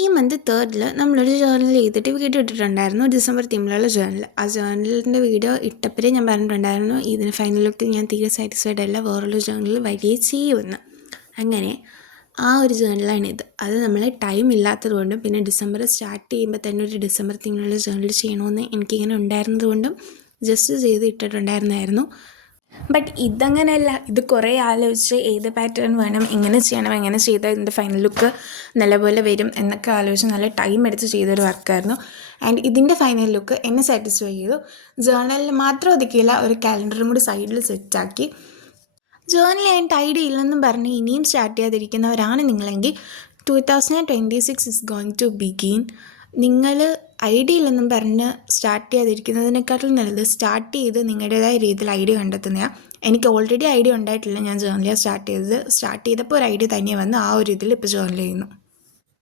ഈ മന്ത് 3 നമ്മളൊരു ജേർണൽ ചെയ്തിട്ട് വീഡിയോ ഇട്ടിട്ടുണ്ടായിരുന്നു, ഡിസംബർ തീമിലുള്ള ജേർണൽ. ആ ജേർണലിൻ്റെ വീഡിയോ ഇട്ടപ്പോഴേ ഞാൻ പറഞ്ഞിട്ടുണ്ടായിരുന്നു ഇതിന് ഫൈനൽ ലുക്കിൽ ഞാൻ തീരെ സാറ്റിസ്ഫൈഡ് അല്ല, വേറൊരു ജേർണൽ വരികയെ ചെയ്യുമെന്ന്. അങ്ങനെ ആ ഒരു ജേർണലാണിത്. അത് നമ്മൾ ടൈം ഇല്ലാത്തത് കൊണ്ടും പിന്നെ ഡിസംബർ സ്റ്റാർട്ട് ചെയ്യുമ്പോൾ തന്നെ ഒരു ഡിസംബർ തീമിലുള്ള ജേർണൽ ചെയ്യണമെന്ന് എനിക്കിങ്ങനെ ഉണ്ടായിരുന്നത് കൊണ്ടും ജസ്റ്റ് ചെയ്ത് ഇട്ടിട്ടുണ്ടായിരുന്നായിരുന്നു. ബട്ട് ഇതങ്ങനെയല്ല. ഇത് കുറേ ആലോചിച്ച് ഏത് പാറ്റേൺ വേണം, എങ്ങനെ ചെയ്യണം, എങ്ങനെ ചെയ്താൽ ഇതിൻ്റെ ഫൈനൽ ലുക്ക് നല്ലപോലെ വരും എന്നൊക്കെ ആലോചിച്ച് നല്ല ടൈം എടുത്ത് ചെയ്തൊരു വർക്കായിരുന്നു. ആൻഡ് ഇതിൻ്റെ ഫൈനൽ ലുക്ക് എന്നെ സാറ്റിസ്ഫൈ ചെയ്തു. ജേർണലിൽ മാത്രം ഒതുക്കിയില്ല, ഒരു കാലണ്ടറും കൂടി സൈഡിൽ സെറ്റാക്കി. ജേർണൽ കഴിഞ്ഞിട്ട് ഐഡിയ ഇല്ലെന്നും പറഞ്ഞ് ഇനിയും start ചെയ്യാതിരിക്കുന്നവരാണ് നിങ്ങളെങ്കിൽ 2026 is going to begin. നിങ്ങൾ ഐഡിയ ഇല്ലെന്നും പറഞ്ഞ് സ്റ്റാർട്ട് ചെയ്യാതിരിക്കുന്നതിനേക്കാളും നല്ലത് സ്റ്റാർട്ട് ചെയ്ത് നിങ്ങളുടേതായ രീതിയിൽ ഐഡിയ കണ്ടെത്തുന്നതാണ്. എനിക്ക് ഓൾറെഡി ഐഡിയ ഉണ്ടായിട്ടില്ല, ഞാൻ ജേർണലിയാണ് സ്റ്റാർട്ട് ചെയ്തത്. സ്റ്റാർട്ട് ചെയ്തപ്പോൾ ഒരു ഐഡിയ തന്നെ വന്ന് ആ ഒരു ഇതിൽ ഇപ്പോൾ ജേർണൽ ചെയ്യുന്നു.